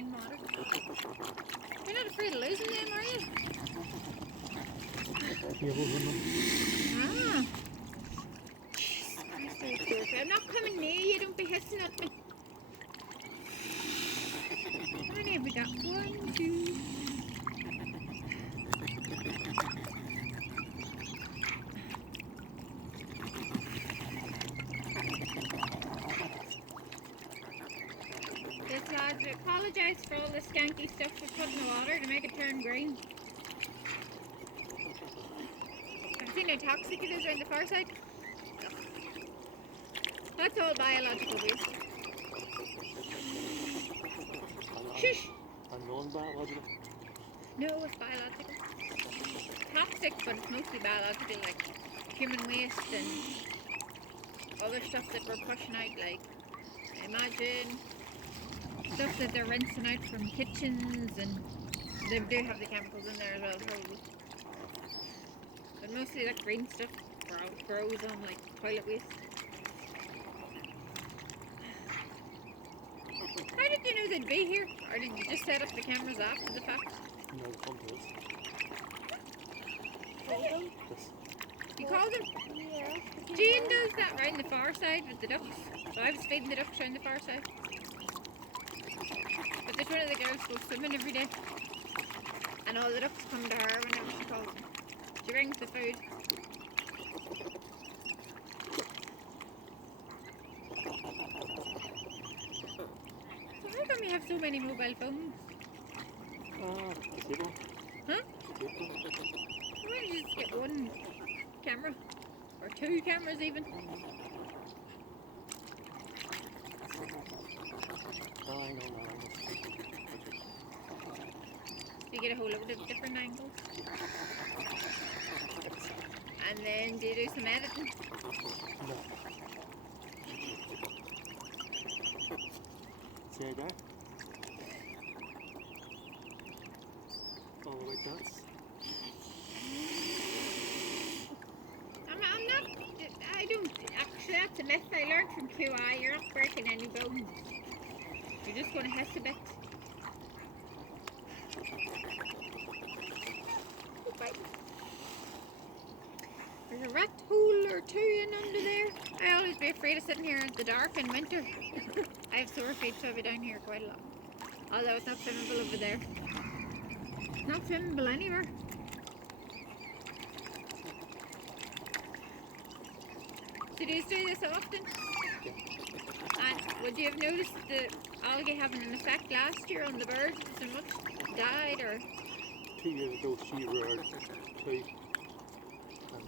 clean water. You're not afraid of losing them, are you? Yeah, we'll run them. Ah. That's very cool. I'm not coming near you, don't be hissing at me. How many have we got? 1, 2. Yes, lads, I apologise for all the skanky stuff we put in the water to make it turn green. Have you seen how toxic it is around the far side? That's all biological waste. Shush! And non-biological. No, it's biological. Toxic, but it's mostly biological, like human waste and other stuff that we're pushing out, like imagine stuff that they're rinsing out from kitchens, and they do have the chemicals in there as well, probably. But mostly that green stuff grows on like toilet waste. How did you know they'd be here? Or did you just set up the cameras after the fact? No, come to us. Hold them? Yes. You called them? Yeah. Jean does that round the far side with the ducks. So I was feeding the ducks round the far side. But there's one of the girls goes swimming every day. And all the ducks come to her whenever she calls them. She brings the food. So how come you have so many mobile phones? Cable. Huh? Cable. Why don't you just get one camera? Or 2 cameras even? I know. You get a whole load of different angles. And then do you do some editing? No. See there? All the white dots. I'm not, I don't, actually that's a myth I learned from QI, you're not breaking any bones. You're just going to hiss a bit. Okay. There's a rat hole or 2 in under there. I always be afraid of sitting here in the dark in winter. I have sore feet, so I'll be down here quite a lot. Although it's not swimmable over there. It's not swimmable anywhere. So do you do this often? And would you have noticed the algae having an effect last year on the birds? So much died, or 2 years ago she reared 2 and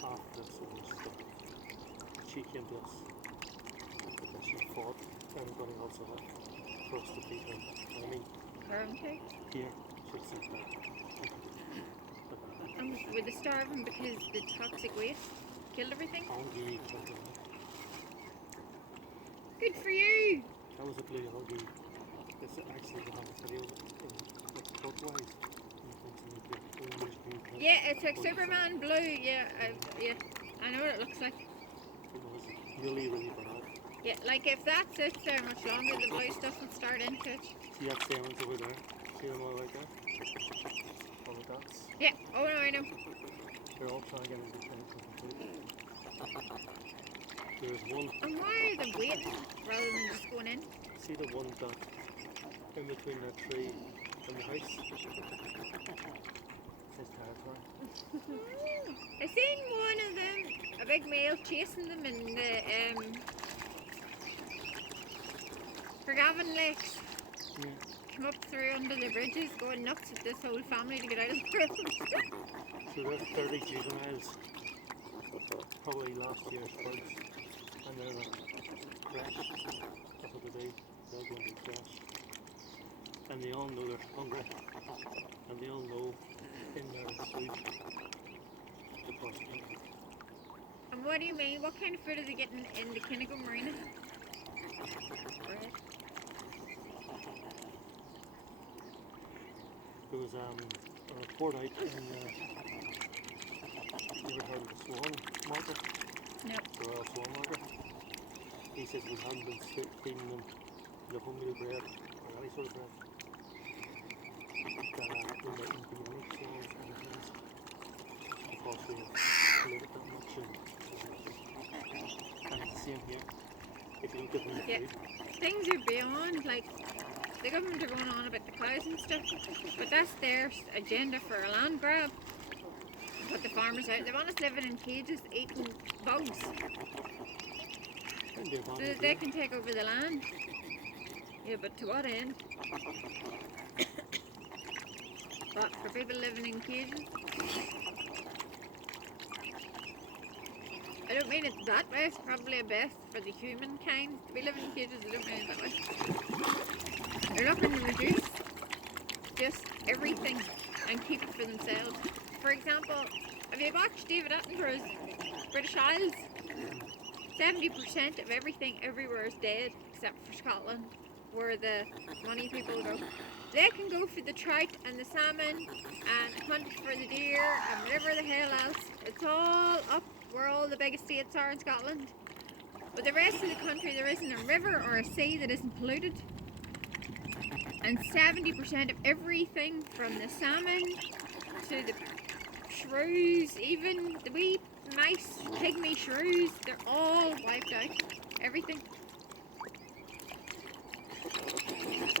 half the summer stuff. She came to us and she fought everybody else on it for us to feed her. I mean, okay. here she'll sit back. Were they starving because the toxic waste killed everything? Algae, something. Good for you! That was a blue algae. It's actually they have a video in Portwise. Yeah, it's like Superman blue. Yeah, yeah. I know what it looks like. It was really, really bad. Yeah, like if that sits there much longer, the blue stuff will start into it. See that stamens over there? See them all right there? All the dots? Yeah, oh no, I know. They're all trying to get into the tank for food. There's one, And why are they waiting rather than just going in? see the one dot in between that tree and the house? It says territory. I seen one of them, a big male chasing them in the Forgavin Lakes. Yeah. Come up through under the bridges, going nuts with this whole family to get out of the road. So there's 30 juveniles, probably last year's birds, and they're like fresh. That's what they do, they'll go and be fresh. And they all know they're hungry, and they all know in their food the protein. And what do you mean? What kind of food are they getting in the Kinnigo Marina? Bread. There was a report out in you ever heard of the Swan Market? No. The Royal Swan Market? He says we haven't been feeding them the wholemeal bread or any sort of breath. There mightn't be any cells in the nest because we have polluted that much, and it's the same here. If you don't give them the Yeah. food, Things are beyond, like, the government are going on about the cows and stuff, but that's their agenda for a land grab. Put the farmers out. They want us living in cages eating bugs wouldn't be a bad so that idea. they can take over the land. Yeah, but to what end? What, for people living in cages? I don't mean it that way. It's probably best for the humankind to be living in cages. I don't mean it that way. They're looking to reduce just everything and keep it for themselves. For example, have you watched David Attenborough's British Isles? 70% of everything everywhere is dead except for Scotland, where the money people go. They can go for the trout and the salmon and hunt for the deer and whatever the hell else. It's all up where all the big estates are in Scotland. But the rest of the country, there isn't a river or a sea that isn't polluted. And 70% of everything from the salmon to the shrews, even the wee nice pygmy shrews, they're all wiped out. Everything.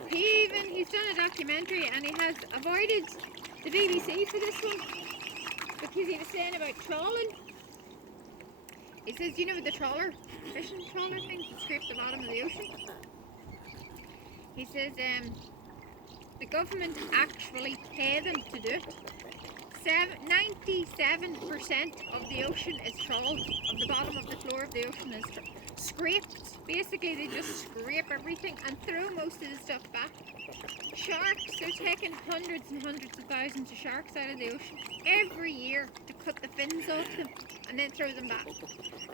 He's done a documentary and he has avoided the BBC for this one because he was saying about trawling. He says, you know, with the trawler, fishing trawler things that scrape the bottom of the ocean. He says, the government actually pay them to do it. 97% of the ocean is trawled, of the bottom of the floor of the ocean is scraped. Basically, they just scrape everything and throw most of the stuff back. Sharks, they're taking hundreds and hundreds of thousands of sharks out of the ocean every year to cut the fins off them and then throw them back.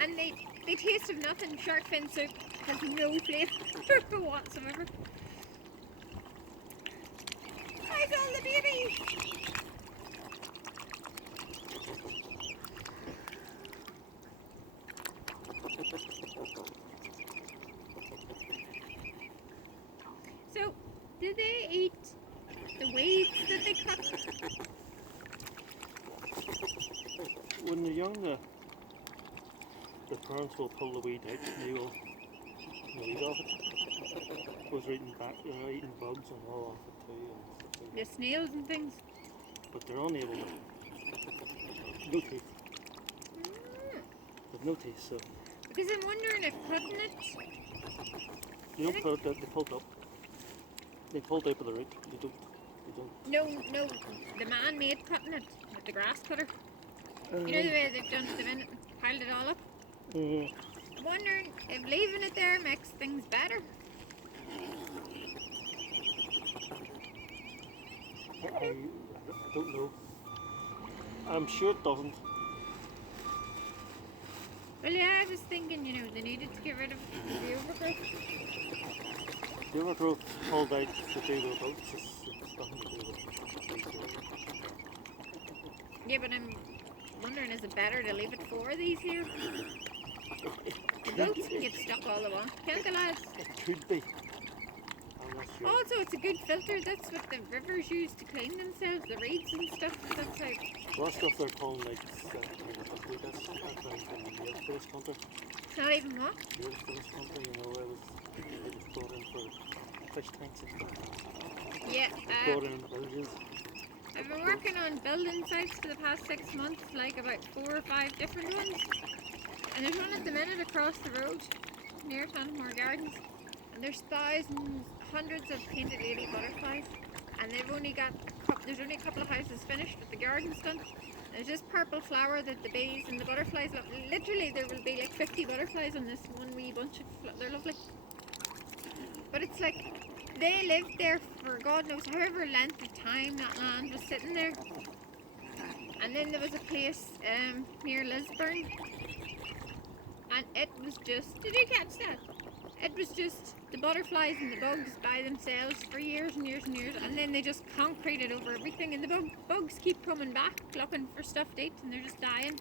And they taste of nothing. Shark fin soup has no flavour whatsoever. How's all the babies? So, do they eat the weeds that they cut? When they're young, the parents will pull the weed out and they will weed off it. Goes right in the back, eating bugs and all off it too. And stuff like The snails and things? that. But they're unable to. No teeth. They've no teeth, so Because I'm wondering if cutting it, they don't pull it out, they pull it up. They pull it out with the root. They don't. no, the man made cutting it with the grass cutter. You know the way they've done it, they've piled it all up? I'm Wondering if leaving it there makes things better. I don't know. I'm sure it doesn't. Well, yeah, I was thinking, you know, they needed to get rid of the overgrowth. The overgrowth pulled out to do with boats. It's nothing to do with Yeah, but I'm wondering, is it better to leave it for these here? The goats can get stuck all they want, can't they, lads? It could be. I'm not sure. Also, it's a good filter. That's what the rivers use to clean themselves, the reeds and stuff. That's how. A lot of stuff they're calling like that's not even the real fish hunter. It's not even what? Real fish hunter, you know, it was brought in for fish tanks and stuff. Yeah, Brought in villages. I've been working on building sites for the past 6 months, like about 4 or 5 different ones. And there's one at the minute across the road near Tanmore Gardens. And there's thousands, hundreds of painted lady butterflies. And they've only got there's only a couple of houses finished with the gardens done. There's just purple flower that the bees and the butterflies love. Literally, there will be like 50 butterflies on this one wee bunch of they're lovely. But it's like, they lived there for God knows however length of time that land was sitting there. And then there was a place near Lisburn. And it was just, did you catch that? It was just the butterflies and the bugs by themselves for years and years and years, and then they just concreted over everything, and the bugs keep coming back looking for stuff to eat, and they're just dying.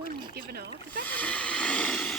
one given off. Is that